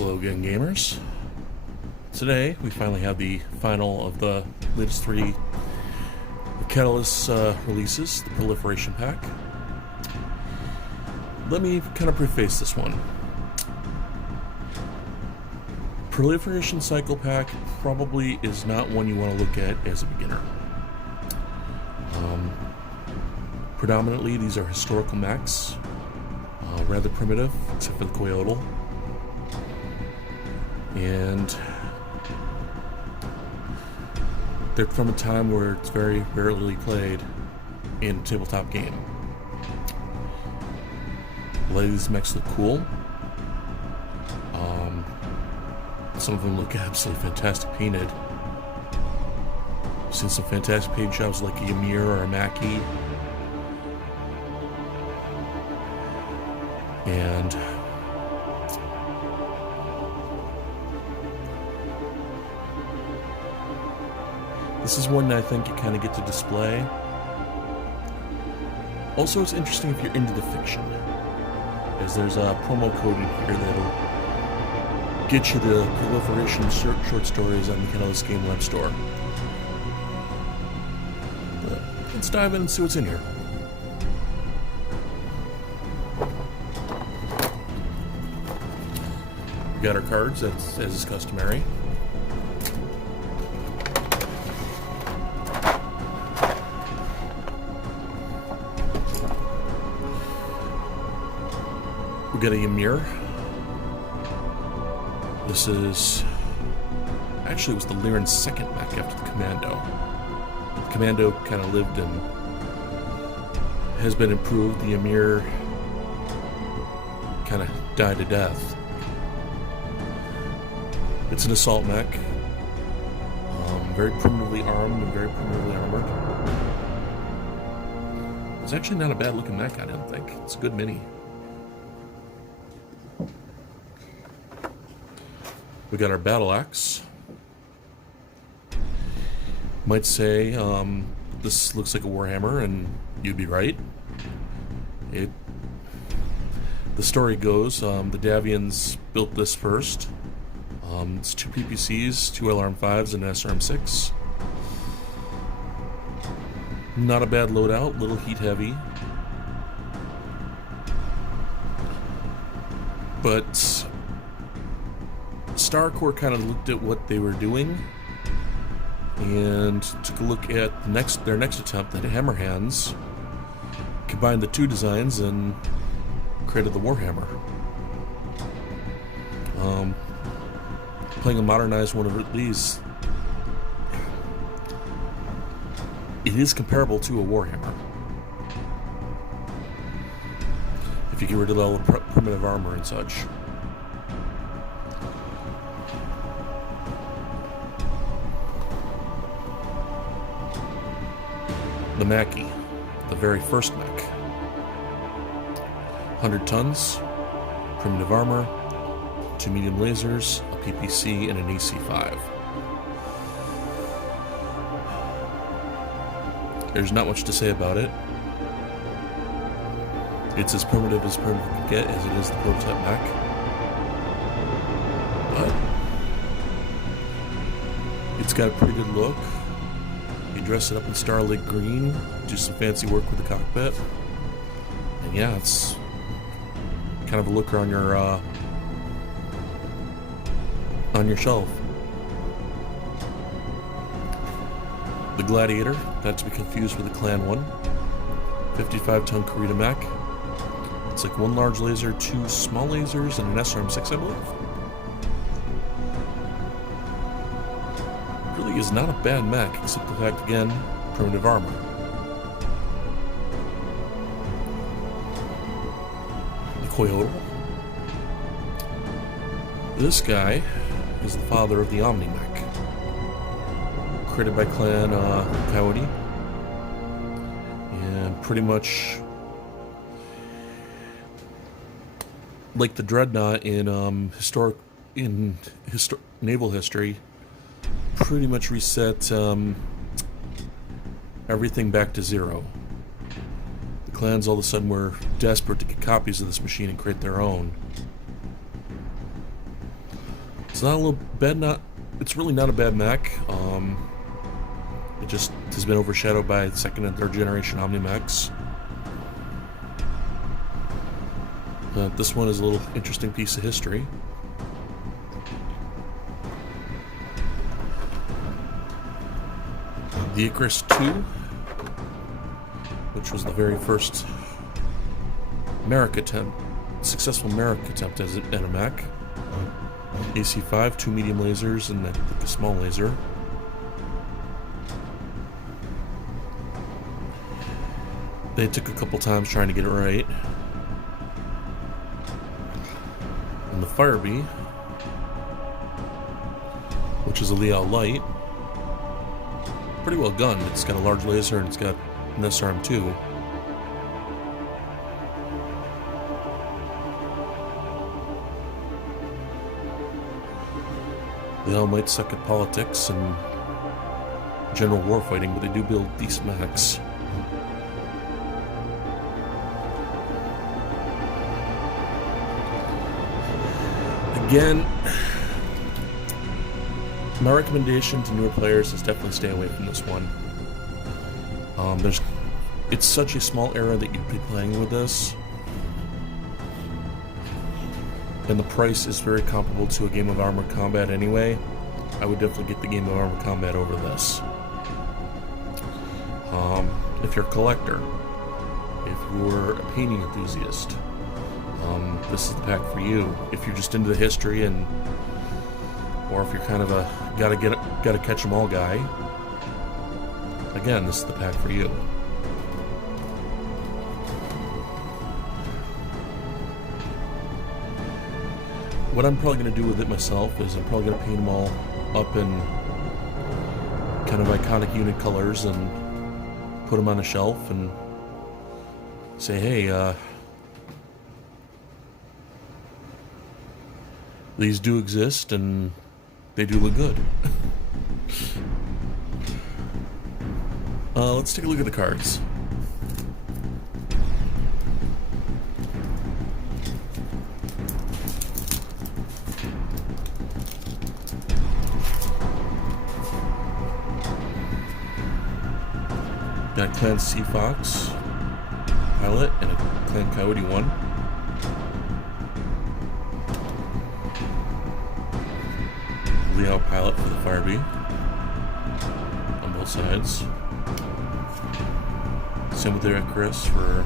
Hello again, gamers. Today we finally have the final of the latest three Catalyst releases, the Proliferation Pack. Let me kind of preface this one. Proliferation Cycle Pack probably is not one you want to look at as a beginner. Predominantly these are historical mechs, rather primitive except for the Coyote. And they're from a time where it's very rarely played in a tabletop game. A lot of these mechs look cool. Some of them look absolutely fantastic painted. I've seen some fantastic paint jobs like a Ymir or a Mackie. And this is one that I think you kind of get to display. Also, it's interesting if you're into the fiction, as there's a promo code in here that'll get you the Proliferation short stories on the Catalyst Game Web Store. But let's dive in and see what's in here. We got our cards, as is customary. We got a Ymir. This is... actually, it was the Lyran's second mech after the Commando. The Commando kind of lived and has been improved. The Ymir kind of died a death. It's an assault mech. Very primitively armed and very primitively armored. It's actually not a bad looking mech, I don't think. It's a good mini. We got our battle axe. Might say this looks like a Warhammer, and you'd be right. The story goes, the Davians built this first. It's 2 PPCs, 2 LRM5s, and an SRM6. Not a bad loadout, little heat heavy. But StarCorps kind of looked at what they were doing and took a look at their next attempt at Hammerhands, combined the two designs and created the Warhammer. Playing a modernized one of these, it is comparable to a Warhammer. If you get rid of all the primitive armor and such. The Mackie, the very first mech. 100 tons, primitive armor, 2 medium lasers, a PPC, and an AC-5. There's not much to say about it. It's as primitive can get as it is the prototype mech. But it's got a pretty good look. You dress it up in Starlit green, do some fancy work with the cockpit, and yeah, it's kind of a looker on your shelf. The Gladiator, not to be confused with the Clan one, 55-ton Kurita mech. It's like 1 large laser, 2 small lasers, and an SRM6, I believe. Really is not a bad mech, except the fact, again, primitive armor. The Coyote. This guy is the father of the Omni mech, created by Clan Coyote, and pretty much like the Dreadnought in naval history. Pretty much reset everything back to zero. The clans all of a sudden were desperate to get copies of this machine and create their own. It's not a little bad. It's really not a bad mech. It just has been overshadowed by second and third generation Omni-mechs. But this one is a little interesting piece of history. The Icarus II, which was the very first successful Merrick attempt at a mech. AC-5, 2 medium lasers, and a small laser. They took a couple times trying to get it right. And the Firebee, which is a Liao Light, pretty well gunned. It's got a large laser and it's got an SRM too. They all might suck at politics and general warfighting, but they do build decent mechs. Again, my recommendation to newer players is definitely stay away from this one. It's such a small era that you'd be playing with this, and the price is very comparable to a game of Armored Combat anyway. I would definitely get the game of Armored Combat over this. If you're a collector, if you're a painting enthusiast, this is the pack for you. If you're just into the history, or if you're kind of a gotta catch 'em all guy, again, this is the pack for you. What I'm probably going to do with it myself is I'm probably going to paint them all up in kind of iconic unit colors and put them on a shelf and say, hey, these do exist and they do look good. Let's take a look at the cards. Got Clan Sea Fox Pilot and a Clan Coyote 1. Liao Pilot for the Firebee on both sides. Same with their Icarus for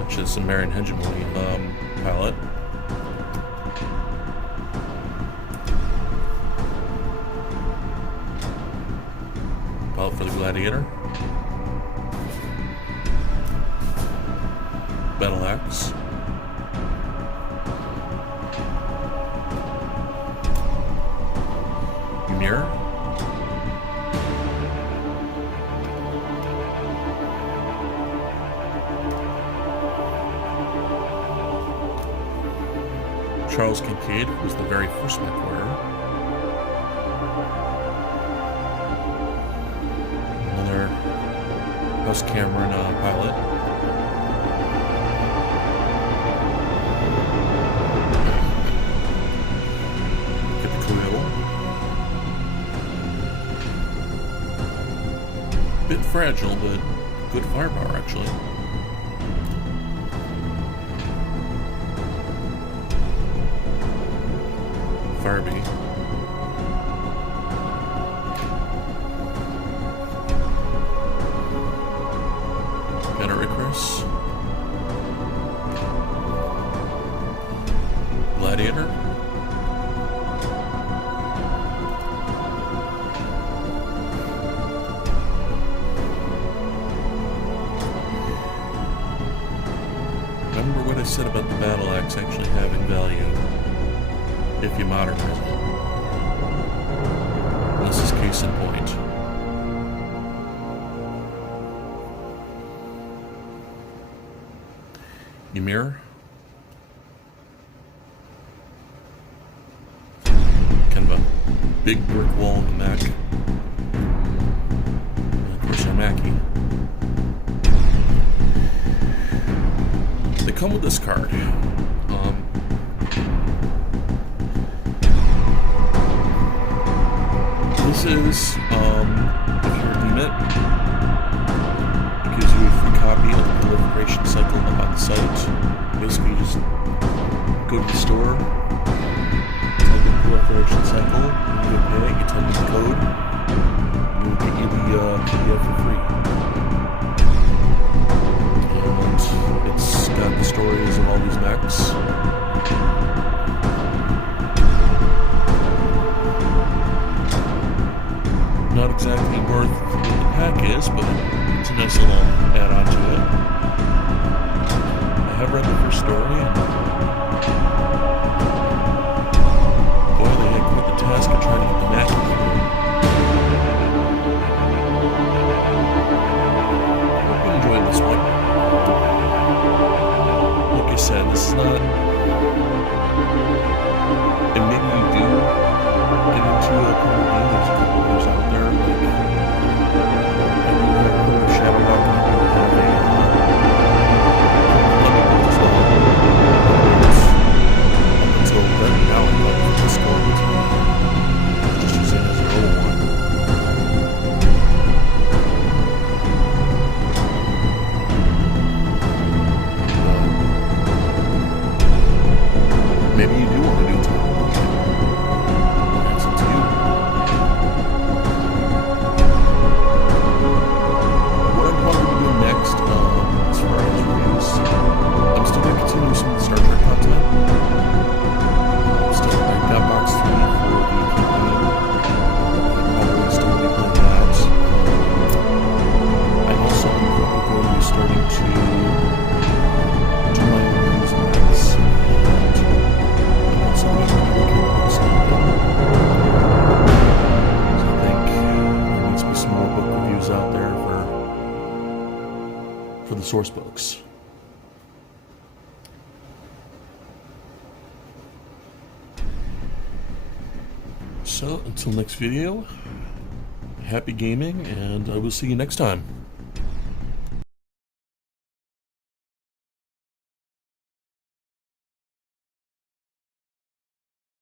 actually some Marian Hegemony Pilot. Pilot for the Gladiator. Battle Axe. Ymir. Charles Kincaid was the very first mech warrior. Another House Cameron pilot. Get the Coil. Bit fragile, but good firepower actually. Firebee. Got our Icarus. Gladiator. Remember what I said about the Battle Axe actually having value if you modernize it. This is case in point. Ymir. Kind of a big brick wall in the mech. And of course, our Mackie. They come with this card. this is, if you redeem it, it gives you a free copy of the Proliferation Cycle up on the site. Basically, you just go to the store, type in Proliferation Cycle, and you pay it, you type in the code, and we'll get you the PDF for free. And it's got the stories of all these mechs. Not exactly worth what the pack is, but it's a nice little add-on to it. I have read the first story, and boy, they had quite the task of trying to get the mech through. I'm enjoying this one. Like I said, this is not... And maybe you do get into a couple of there's a couple others out there, like maybe you have a of Shadow Rock, and you have a Thunderbolt as well. Up until then, now I love this one. Just using it as a little one. Maybe you do want to do time. Out there for the source books. So until next video, happy gaming, and I will see you next time.